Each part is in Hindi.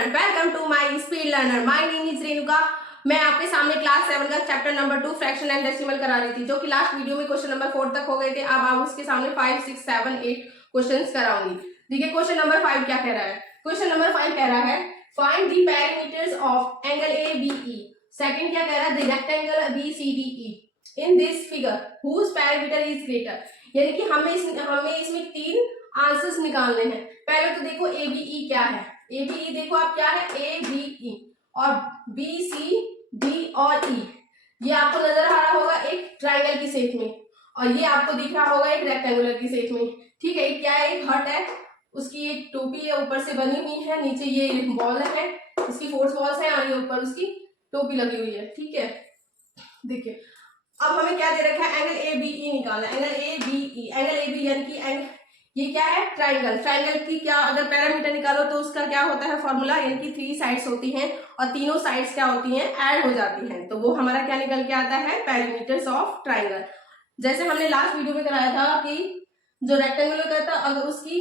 Student, welcome to my speed learner. My name is Renuka. मैं आपके सामने क्लास 7 का chapter number 2 fraction and decimal करा रही थी, जो कि लास्ट वीडियो में क्वेश्चन नंबर 4 तक हो गए थे। अब आप उसके सामने 5, 6, 7, 8 क्वेश्चंस कराऊंगी। देखिए क्वेश्चन नंबर 5 क्या कह रहा है। क्वेश्चन नंबर 5 कह रहा है find the parameters of angle A B E. Second क्या कह रहा है, the rectangle B C D E in this figure whose parameter is greater. यानी कि हमें इसमें 3 आंसर्स निकालने हैं। पहले तो देखो ए बी ई क्या है। ए बी ई देखो आप क्या है, ए बी ई और बी सी डी और ई। ये आपको नजर आ रहा होगा एक ट्रायंगल की शेप में, और ये आपको दिख रहा होगा एक रेक्टेंगुलर की शेप में। ठीक है, क्या है, एक हट है, उसकी एक टोपी है ऊपर से बनी हुई है, नीचे ये बॉल है, इसकी 4 बॉल्स है और ये ऊपर उसकी टोपी लगी हुई है। ठीक है, देखिए अब हमें क्या दे रखा है, एंगल ए बी ई निकालना है। Angle A B E, angle A B यानी कि ये क्या है, ट्राइंगल। ट्राइंगल की क्या अगर पैरामीटर निकालो तो उसका क्या होता है फॉर्मूला, यानी कि 3 साइड्स होती हैं और तीनों साइड्स क्या होती हैं, ऐड हो जाती हैं, तो वो हमारा क्या निकल के आता है, पैरामीटर्स ऑफ ट्राइंगल। जैसे हमने लास्ट वीडियो में कराया था कि जो रेक्टेंगुलर का था, अगर उसकी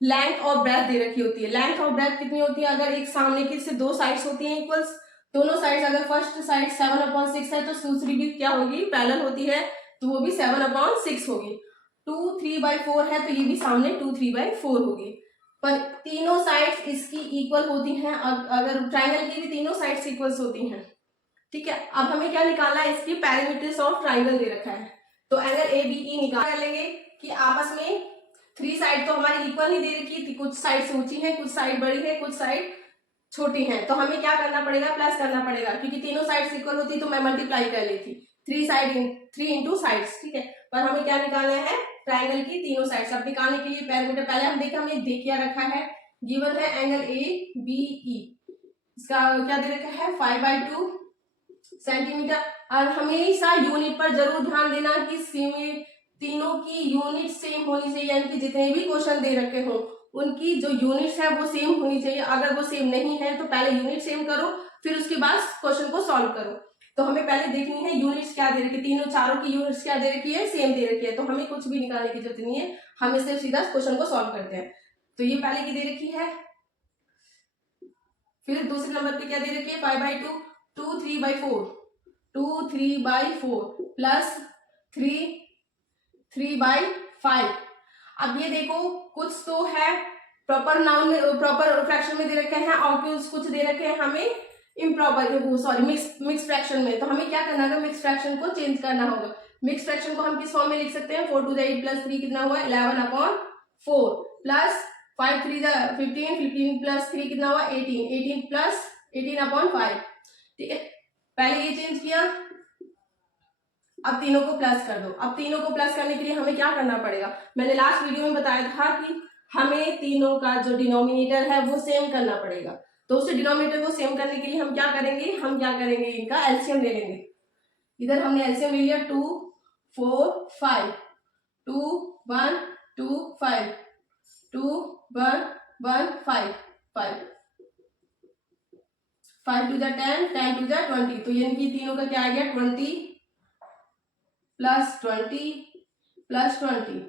लेंथ और ब्रेथ दे रखी होती है। लेंथ और ब्रेथ कितनी होती है, अगर एक सामने की से 2 साइड्स होती हैं इक्वल्स, दोनों साइड्स अगर फर्स्ट साइड 7/6 है तो दूसरी भी क्या होगी, पैरेलल होती है, तो वो भी 7/6 होगी। 2 3/4 है तो ये भी सामने 2 3/4 होगी। पर तीनों साइड्स इसकी इक्वल होती हैं, अगर ट्राइंगल की भी तीनों साइड्स इक्वल्स होती हैं। ठीक है, अब हमें क्या निकालना है, इसकी पैरामीटर्स ऑफ ट्राइंगल दे रखा है, तो एंगल ए बी ई निकाल लेंगे कि आपस में 3 साइड तो हमारी इक्वल नहीं दे रखी थी, कुछ साइड ऊंची है, कुछ साइड बड़ी है, कुछ साइड छोटी है, तो हमें क्या करना पड़ेगा, प्लस करना पड़ेगा, क्योंकि तीनों साइड्स इक्वल होती तो मैं मल्टीप्लाई कर लेती 3 इंटू साइड्स। ठीक है, पर हमें क्या निकालना है, ट्राइंगल की तीनों साइड्स। अब निकालने के लिए पैरामीटर पहले हम देखें, हमें दे क्या रखा है, गिवन है एंगल ए बी ई, इसका क्या दे रखा है 5/2 सेंटीमीटर। और हमेशा यूनिट पर जरूर ध्यान देना कि तीनों की यूनिट सेम होनी चाहिए, यानी कि जितने भी क्वेश्चन दे रखे हो उनकी जो यूनिट्स है वो सेम होनी चाहिए। अगर वो सेम नहीं है तो पहले यूनिट सेम करो, फिर उसके बाद क्वेश्चन को सॉल्व करो। तो हमें पहले देखनी है यूनिट्स क्या दे रखी है, तीनों चारों की यूनिट्स क्या दे रखी है, सेम दे रखी है, तो हमें कुछ भी निकालने की जरूरत नहीं है, हम सिर्फ सीधा क्वेश्चन को सॉल्व करते हैं। तो ये पहले की दे रखी है, फिर दूसरे नंबर पे क्या दे रखी है 5/2, 2 3/4, 2 3/4 प्लस 3/5। अब ये देखो कुछ तो है प्रॉपर नाउन में, प्रॉपर फ्रैक्शन में दे रखे हैं, और कुछ दे रखे हैं हमें इम्प्रॉपर, सॉरी मिक्स फ्रैक्शन में। तो हमें क्या करना है, मिक्स फ्रैक्शन को चेंज करना होगा। मिक्स फ्रैक्शन को हम किस फॉर्म में लिख सकते हैं, 4 2 8 प्लस 3 कितना हुआ 11/4 प्लस 5 3 15, 15 प्लस 3 कितना हुआ 18, 18 प्लस 18/5। ठीक है, पहले ये चेंज किया, अब तीनों को प्लस कर दो। अब तीनों को प्लस करने के लिए हमें क्या करना पड़ेगा, मैंने लास्ट वीडियो में बताया था कि हमें तीनों का जो डिनोमिनेटर है वो सेम करना पड़ेगा। तो उसे डिनोमिनेटर को सेम करने के लिए हम क्या करेंगे, इनका एलसीएम ले लेंगे। इधर हमने एलसीएम ले लिया 2 4 5, 2 1 2 5, 2 1 1 5 5, 5 2 10, 10 2 20। तो यानी कि तीनों का क्या आ गया 20 प्लस 20 प्लस 20।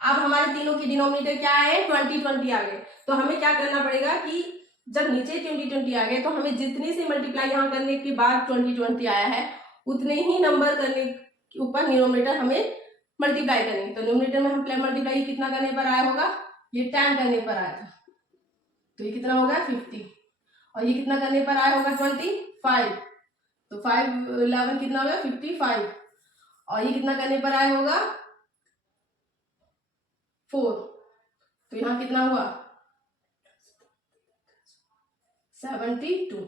अब हमारे तीनों की डिनोमिनेटर क्या है 20 20 आ गए। तो हमें क्या करना पड़ेगा कि जब नीचे 20 20 आ गए तो हमें जितने से मल्टीप्लाई यहाँ करने के बाद 20 20 आया है उतने ही नंबर करने के ऊपर डिनोमिनेटर हमें मल्टीप्लाई करेंगे। तो डिनोमिनेटर में हम मल्टीप्लाई कितना करने पर आया होगा, ये 10 करने पर आया था, तो ये कितना होगा 50, और ये कितना करने पर आया होगा 25, तो 5 11 कितना होगा 55, और ये कितना करने पर आया होगा 4, तो यहाँ कितना हुआ 72।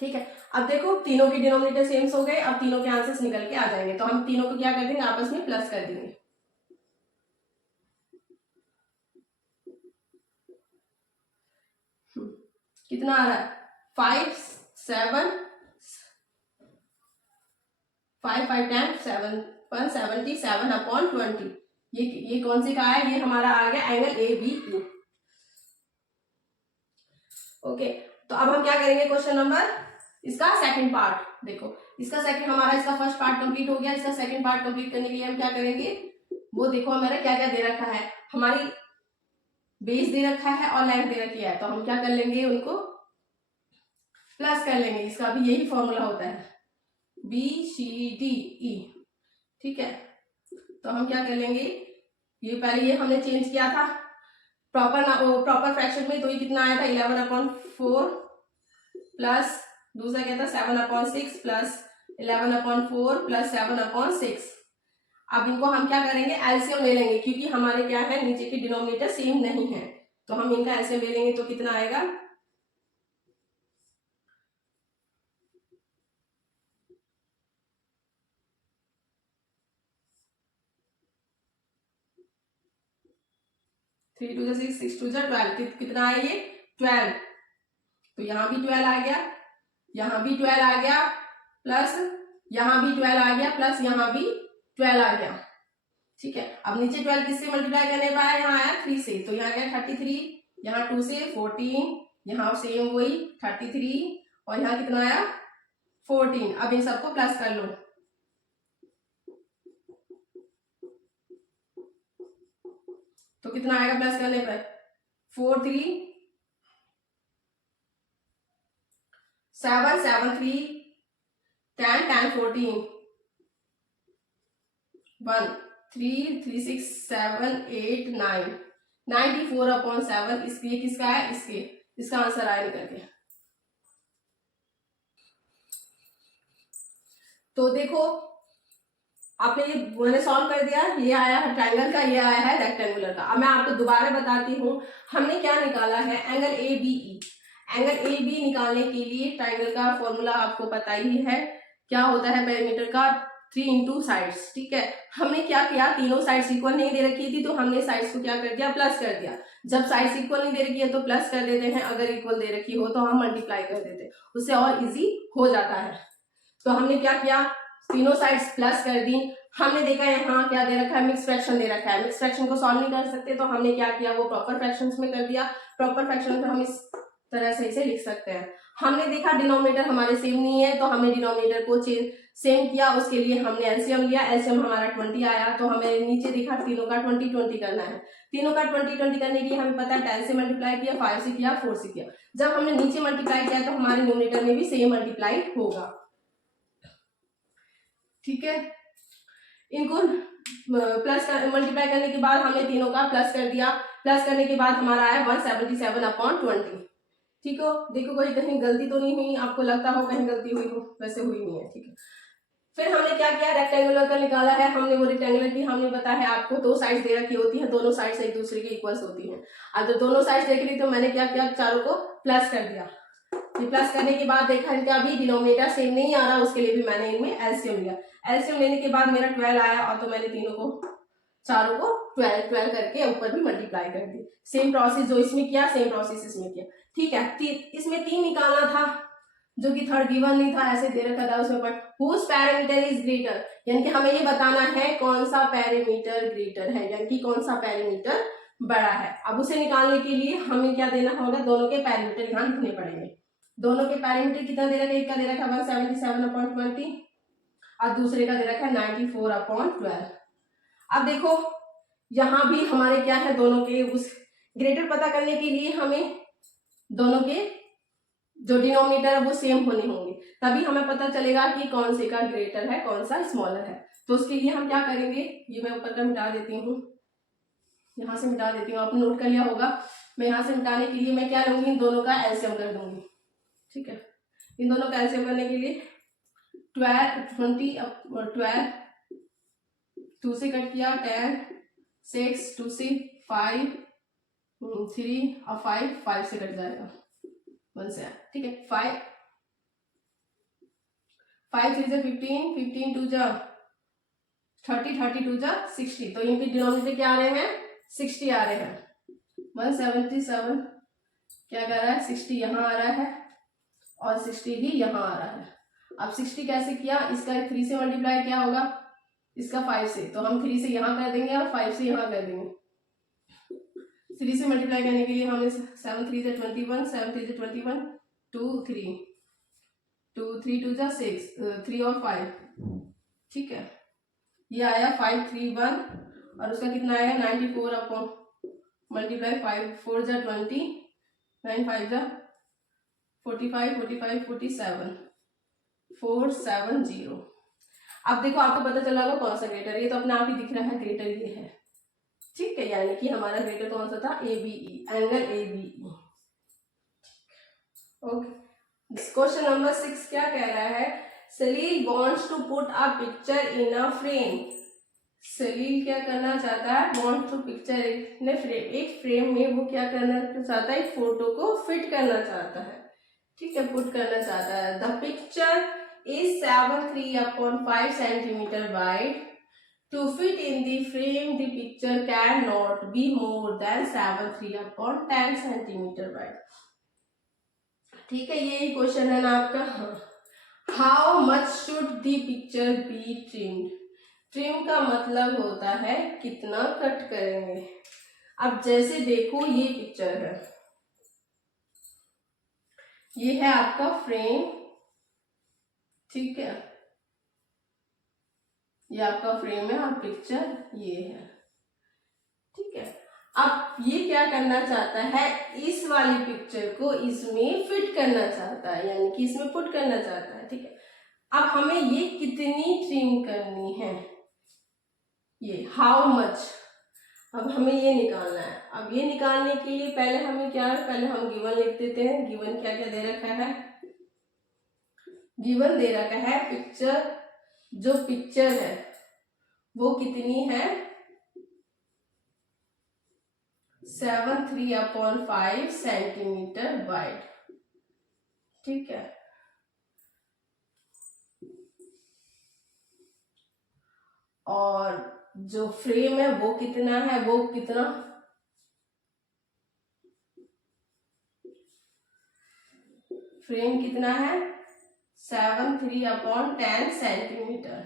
ठीक है, अब देखो तीनों के डिनोमिनेटर सेम हो गए, अब तीनों के आंसर्स निकल के आ जाएंगे। तो हम तीनों को क्या कर देंगे, आपस में प्लस कर देंगे। कितना आ रहा है 5 7 5 5 10 7 177/20। ये कौन से का है, ये हमारा आ गया angle A B E. Okay, तो अब हम क्या करेंगे, क्वेश्चन नंबर इसका सेकंड पार्ट देखो। इसका फर्स्ट पार्ट कंप्लीट हो गया, इसका सेकंड पार्ट कंप्लीट करने के लिए हम क्या करेंगे, वो देखो हमारा क्या क्या दे रखा है, हमारी बेस दे रखा है और लेंथ दे रखी है। तो हम क्या कर लेंगे, उनको प्लस कर लेंगे, इसका भी यही फॉर्मूला होता है, BCDE। ठीक है, तो हम क्या कर लेंगे, ये पहले ये हमने चेंज किया था प्रॉपर फ्रैक्शन में, तो ये कितना आया था 11/4 प्लस दूसरा क्या था 7/6 प्लस 11/4 प्लस 7/6। अब इनको हम क्या करेंगे, एलसीएम ले लेंगे, क्योंकि हमारे क्या है नीचे के डिनोमिनेटर सेम नहीं है, तो हम इनका एलसीएम ले लेंगे, तो कितना आएगा 3 2 6 6 2 12, कितना है ये 12, तो यहाँ भी 12 आ गया, यहाँ भी 12 आ गया, प्लस यहाँ भी 12 आ गया, प्लस यहाँ भी 12 आ गया। ठीक है, अब नीचे 12 किससे मल्टीप्लाई करने पाया, यहाँ आया 3 से, तो यहाँ गया 33, यहाँ 2 से 14, यहाँ सेम वही 33, और यहाँ कितना आया 14। अब इन सबको प्लस कर लो, तो कितना आएगा प्लस करने पर 4 3 7 7 3 10 10 14 1 3 3 6 7 8 9 94/7। इसके किसका है, इसका आंसर आया निकल के। तो देखो आपने ये मैंने सॉल्व कर दिया, ये आया है ट्रायंगल का, ये आया है रेक्टेंगुलर का। अब मैं आपको दोबारा बताती हूँ हमने क्या निकाला है, एंगल ABE। एंगल AB निकालने के लिए ट्रायंगल का फॉर्मूला आपको पता ही है, क्या होता है पेरीमीटर का 3 इंटू साइड्स। ठीक है, हमने क्या किया, तीनों साइड्स इक्वल नहीं दे रखी थी, तो हमने साइड्स को क्या कर दिया, प्लस कर दिया। जब साइड्स इक्वल नहीं दे रखी है तो प्लस कर देते हैं, अगर इक्वल दे रखी हो तो हम मल्टीप्लाई कर देते हैं, उससे और इजी हो जाता है। तो हमने क्या किया, तीनों साइड्स प्लस कर दी। हमने देखा यहाँ क्या दे रखा है, मिक्स फ्रैक्शन दे रखा है, मिक्स फ्रैक्शन को सॉल्व नहीं कर सकते, तो हमने क्या किया, वो प्रॉपर फ्रैक्शंस में कर दिया। प्रॉपर फ्रैक्शन में हम इस तरह से इसे लिख सकते हैं। हमने देखा डिनोमिनेटर हमारे सेम नहीं है, तो हमने डिनोमिनेटर को सेम किया, उसके लिए हमने एलसीएम लिया, एलसीएम हमारा 20 आया, तो हमें नीचे देखा तीनों का 20 20 करना है। तीनों का 20 20 करने के लिए हमें पता है 10 से मल्टीप्लाई किया, 5 से किया, 4 से किया। जब हमने नीचे मल्टीप्लाई किया तो हमारे न्यूमरेटर में भी सेम मल्टीप्लाई होगा। ठीक है, इनको प्लस मल्टीप्लाई करने के बाद हमने तीनों का प्लस कर दिया, प्लस करने के बाद हमारा आया 177/20। ठीक हो, देखो कोई कहीं गलती तो नहीं हुई, आपको लगता हो कहीं गलती हुई हो, वैसे हुई नहीं है। ठीक है, फिर हमने क्या किया, रेक्टेंगुलर का निकाला है हमने, वो रेक्टेंगुलर की हमने पता है आपको दो साइड्स दे रखी होती हैं, दोनों साइड्स एक दूसरे के इक्वल्स होती हैं। अब जब दोनों साइड्स देख ली तो मैंने क्या किया, चारों को प्लस कर दिया। प्लस करने के बाद देखा इनका भी डिनोमिनेटर सेम नहीं आ रहा, उसके लिए भी मैंने इनमें एलसीएम लिया। एलसीएम लेने के बाद मेरा 12 आया, और तो मैंने तीनों को चारों को 12 12 करके ऊपर भी मल्टीप्लाई कर दी। सेम प्रोसेस जो इसमें किया, सेम प्रोसेस इसमें किया। ठीक है, इसमें 3 निकालना था, जो कि थर्ड गिवन नहीं था, ऐसे दे रखा था उसमें, but whose parameter is greater, यानी कि हमें ये बताना है कौन सा पैरामीटर ग्रेटर है, यानी कि कौन सा पैरामीटर बड़ा है। अब उसे निकालने के लिए हमें क्या देना होगा, दोनों के पैरामीटर यहाँ लिखने पड़ेंगे। दोनों के पैरामीटर कितना दे रखा है, एक का दे रखा है 177/20 और दूसरे का दे रखा है 94/12। अब देखो यहाँ भी हमारे क्या है, दोनों के उस ग्रेटर पता करने के लिए हमें दोनों के जो डिनोमिनेटर है वो सेम होने होंगे, तभी हमें पता चलेगा कि कौन से का ग्रेटर है, कौन सा स्मॉलर है। तो उसके लिए हम क्या करेंगे, ये मैं ऊपर का मिटा देती हूँ, यहाँ से मिटा देती हूँ, आपने नोट कर लिया होगा। मैं यहाँ से मिटाने के लिए मैं क्या लूंगी, इन दोनों का एलसीएम कर दूंगी। ठीक है, इन दोनों का एलसीएम करने के लिए 12 2 से कट किया, 10 6 2 से 5 3 और 5 से कट जाएगा 1 से। ठीक है, 5 3 से 15 15 2 जा 30 30 2 जा 60, तो इनके डिनोमिनेटर क्या आ रहे हैं, 60 आ रहे हैं। 177 क्या कर रहा है, 60 यहाँ आ रहा है और 60 भी यहाँ आ रहा है। अब 60 कैसे किया, इसका 3 से मल्टीप्लाई क्या होगा, इसका 5 से, तो हम 3 से यहाँ कर देंगे और 5 से यहाँ कर देंगे। 3 से मल्टीप्लाई करने के लिए हमने 7 3 से 21 7 3 से 21 2 3 2 3 2 जा 6 3 और 5। ठीक है, ये आया 531 और उसका कितना आया 94 अपॉन मल्टीप्लाई 5 4 जा 20 9 5 जा 45 45 47 470। अब देखो आपको पता चला होगा कौन सा ग्रेटर, ये तो अपने आप ही दिख रहा है ग्रेटर ये है, ठीक है, यानी कि हमारा ग्रेटर कौन सा था, ABE, angle ABE। Okay, question number 6 क्या कह रहा है, Salil wants to put a picture in a frame. Salil क्या करना चाहता है, wants to picture in frame, एक फ्रेम में वो क्या करना चाहता है, एक फोटो को फिट करना चाहता है, ठीक है, पुट करना चाहता है। The picture is 7.3/5 centimetre wide. To fit in the frame, the picture cannot be more than 7.3/10 centimetre wide. ठीक है, यही क्वेश्चन है ना आपका। How much should the picture be trimmed. Trim का मतलब होता है कितना कट करेंगे। अब जैसे देखो ये पिक्चर है, ये है आपका फ्रेम, ठीक है, ये आपका फ्रेम है और पिक्चर ये है, ठीक है। अब ये क्या करना चाहता है, इस वाली पिक्चर को इसमें फिट करना चाहता है, यानी कि इसमें पुट करना चाहता है, ठीक है। अब हमें ये कितनी ट्रिम करनी है, ये हाउ मच, अब हमें ये निकालना है। अब ये निकालने के लिए पहले हमें क्या, पहले हम गिवन लिख देते हैं। गिवन क्या क्या दे रखा है, गिवन दे रखा है पिक्चर, जो पिक्चर है वो कितनी है, 7.3/5 सेंटीमीटर वाइड, ठीक है। और जो फ्रेम है वो कितना है, वो कितना, फ्रेम कितना है, 7.3/10 सेंटीमीटर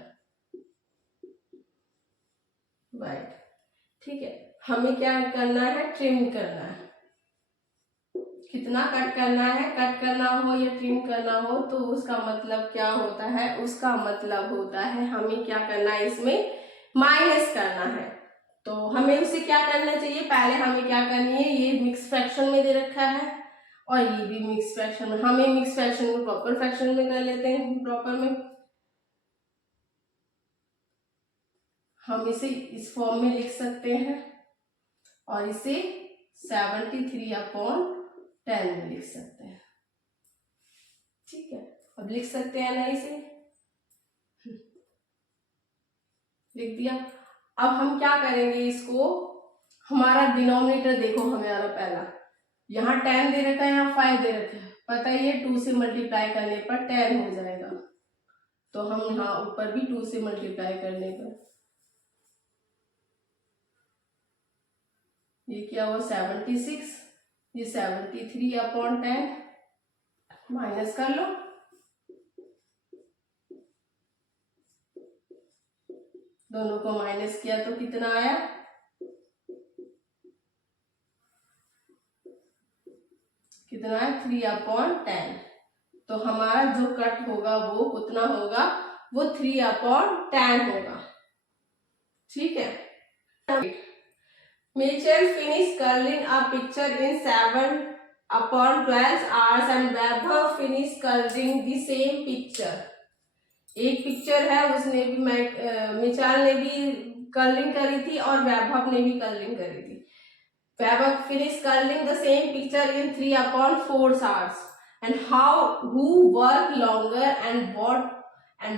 वाइड, ठीक है। हमें क्या करना है, ट्रिम करना है। कितना कट करना है, कट करना हो या ट्रिम करना हो तो उसका मतलब क्या होता है, उसका मतलब होता है हमें क्या करना है, इसमें माइनस करना है। तो हमें उसे क्या करना चाहिए, पहले हमें क्या करनी है, ये मिक्स फ्रैक्शन में दे रखा है और ये भी मिक्स फ्रैक्शन में, हमें मिक्स फ्रैक्शन को प्रॉपर फ्रैक्शन में कर लेते हैं। प्रॉपर में हम इसे इस फॉर्म में लिख सकते हैं और इसे 73/10 में लिख सकते हैं, ठीक है। अब लिख सकते हैं ना, इसे लिख दिया। अब हम क्या करेंगे, इसको हमारा डिनोमिनेटर देखो, हमारा पहला यहाँ 10 दे रखा है, यहाँ 5 दे रखा है, पता ही है 2 से मल्टीप्लाई करने पर 10 हो जाएगा, तो हम यहाँ ऊपर भी 2 से मल्टीप्लाई करने पर ये क्या हुआ, 76, ये 73/10 माइनस कर लो, दोनों को माइनस किया तो कितना आया, कितना है, 3/10। तो हमारा जो कट होगा वो कितना होगा, वो 3/10 होगा, ठीक है। Mitchell finished curling a picture in 7/12 hours and Vaibhav finished curling the same picture. एक पिक्चर है, उसने भी मिचाल ने भी कर्लिंग करी थी और वैभव ने भी कर्लिंग करी थी। Vaibhav finish curling the same picture in 3/4 hours and who worked longer and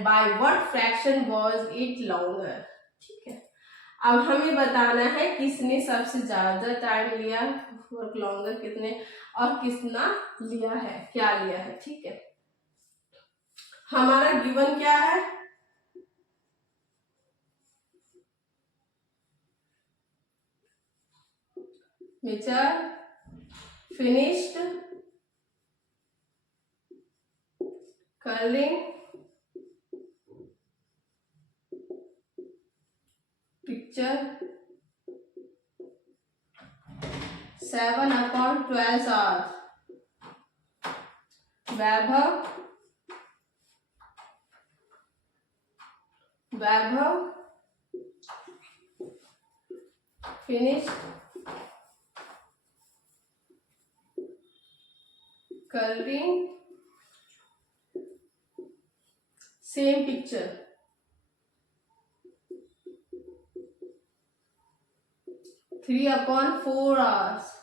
by what fraction was it longer, ठीक है। अब हमें बताना है किसने सबसे ज्यादा टाइम लिया, वर्क लॉन्गर कितने और कितना लिया है, क्या लिया है, ठीक है। हमारा गिवन क्या है, मिचर finished curling picture 7/12 hours. Vaibhav finish curling same picture, 3/4 hours.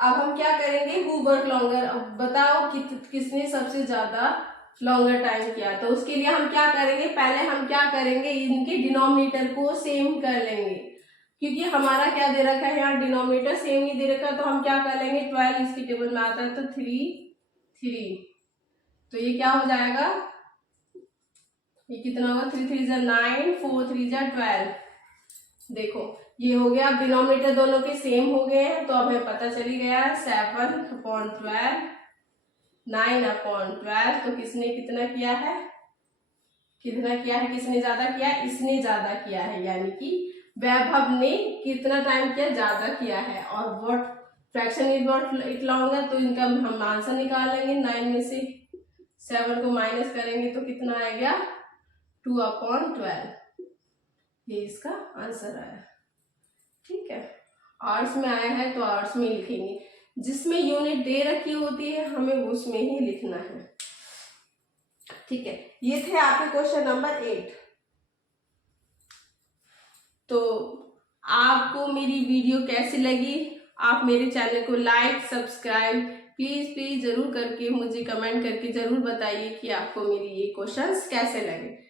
अब हम क्या करेंगे, हु वर्क लॉन्गर। अब बताओ किसने सबसे ज्यादा लॉन्गर टाइम किया। तो उसके लिए हम क्या करेंगे, पहले हम क्या करेंगे, इनके डिनोमिनेटर को सेम कर लेंगे, क्योंकि हमारा क्या दे रखा है यहाँ, डिनोमिनेटर सेम नहीं दे रखा। तो हम क्या कर लेंगे, 12 इसकी टेबल में आता है तो 3, तो ये क्या हो जाएगा, ये कितना होगा, 3 3 जा 9, 4 3 जा 12। देखो ये हो गया, अब डिनोमिनेटर दोनों के सेम हो गए हैं, तो अब हमें पता चली गया 7/12, 9/12। तो किसने कितना किया है, किसने ज्यादा किया है, इसने ज्यादा किया है, यानी कि वैभव ने कितना टाइम किया, ज्यादा किया है। और what fraction is what it longer, तो इनका हम आंसर निकाल लेंगे। 9 में से 7 को माइनस करेंगे तो कितना आएगा, 2/12। ये इसका आंसर आया। ठीक है, आवर्स में आया है तो आवर्स में लिखेंगे, जिसमें यूनिट दे रखी होती है हमें उसमें ही लिखना है। ठीक है, ये थे आपके क्वेश्चन नंबर 8। तो आपको मेरी वीडियो कैसी लगी, आप मेरे चैनल को लाइक सब्सक्राइब प्लीज जरूर करके मुझे कमेंट करके जरूर बताइए कि आपको मेरी ये क्वेश्चंस कैसे लगे।